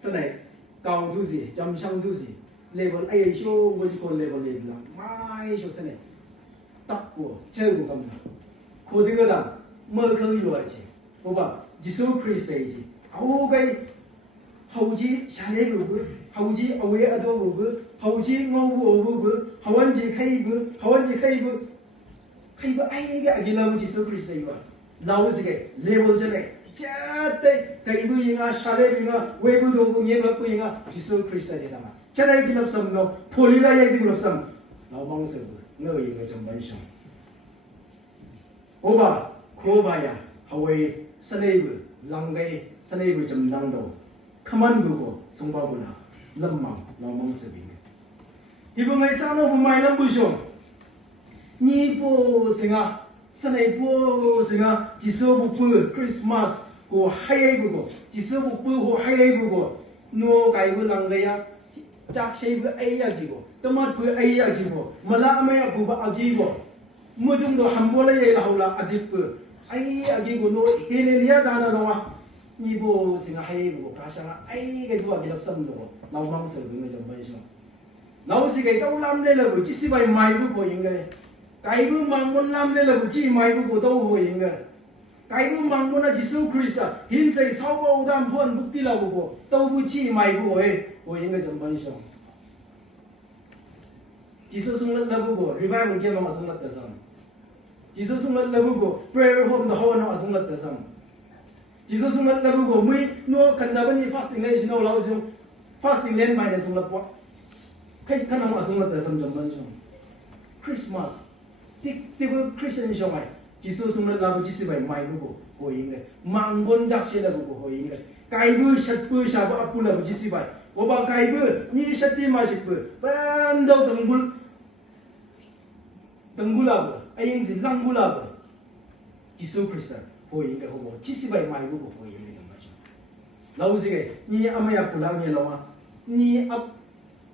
선에 가운 두지 점상 두지 레벨 아예 쇼 뭐지고 레벨 레벨라 마이 쇼 선에 닦고 재고 갑니다 고등어다 뭐 그거 요하지 뭐봐 지수 크리스테이지 아우가이 하우지 샤네부부 하우지 어웨 아도부부 하우지 ngo부 어부부 하원지 카이부 카이부 아이가 아기라고 지수 크리스테이와 나오지게 레벨 전에 자때 카이부 잉아 샤레빙아 외부도 공예 갖고 잉아 지수 크리스테이다마 자다이 길럽섬노 폴리라야 길럽섬 나오방서부 너 이거 좀 만셔 오바 코바야 하웨이 스네이브 랑베이 스네이브 좀 랑도 가만 보고 성바구나 럼망 나오방서비 이번에 사노 부마이 럼부쇼 니보 생아 스네이보 생아 지소부부 크리스마스 고 하예부고 지소부부 고 하예부고 노 가이브 랑베야 짝세이브 아이야기고 토마토 아이야기고 말라메야 부바 아기고 무좀도 한번에 얘라하라 아디프 아이야기고 노 헬레리아 다나노와 니보 생아 하예부고 가샤가 아이가 두아 기랍섬도 나우망서 그거 좀 봐이쇼 나우시게 떠올람레라고 지시바이 마이부 보인게 가이브 망몬람레라고 지 마이부고 또 보인게 가이브 망몬아 지수 크리스타 힌세이 사오바우담 본 북디라고 또 부지 마이부 보인게 좀 봐이쇼 지수 승lat labugo revival ke ma 승lat tasam 지수 승lat labugo prayer home the hawana 승lat tasam 지수 승lat labugo mui no kandabani fasting nei sino lausio fasting len mai ne 승lat po kai kana ma 승lat tasam jamban so christmas tik christian so mai 지수 승lat labu 지수 bai mai bugo hoinge mangon jakse labugo hoinge kaibu shatpu shaba apu labu 지수 bai 오바 kaibu ni shatti masippu bandau 덩굴라고 아잉지 랑굴라고 지수 크리스타 보이게 하고 지시바이 마이고 보이게 정말죠 나우지게 니 아마야 굴랑에 나와 니앞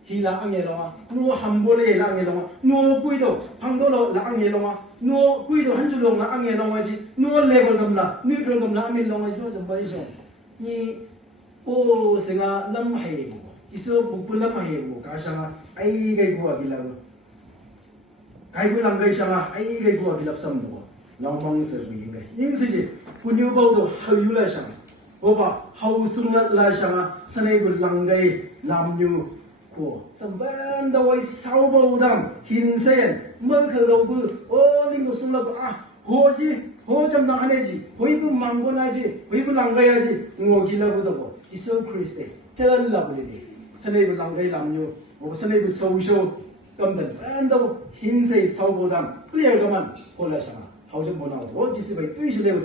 힐라 앙에 나와 노 함볼에 랑에 나와 노 꾸이도 방도로 랑에 나와 노 꾸이도 한줄로 랑에 나와지 노 레벨 감나 뉴트럴 감나 아밀 나와지 정말죠 니 오생아 남하이고 지수 북불남하이고 가샤가 아이게 구하길라고 가이브 랑가이샤가 아이게 구하 빌랍섬도 나오망서 비인가 인스지 분유바우도 하유라샤가 오바 하우승라샤가 스네이브 랑가이 람뉴 고 선반다와이 사우바우담 흰센 머크로브 어링고 승라고 아 호지 호점당 하네지 호이브 망고나지 호이브 랑가야지 응오길라고도 지수 크리스테 쩔라브리니 스네이브 랑가이 람뉴 오바 스네이브 소쇼 깜든 밴더 흰색 사우보담 클리어가만 골라샤나 하우전 보나고 지스바이 뚜이실레고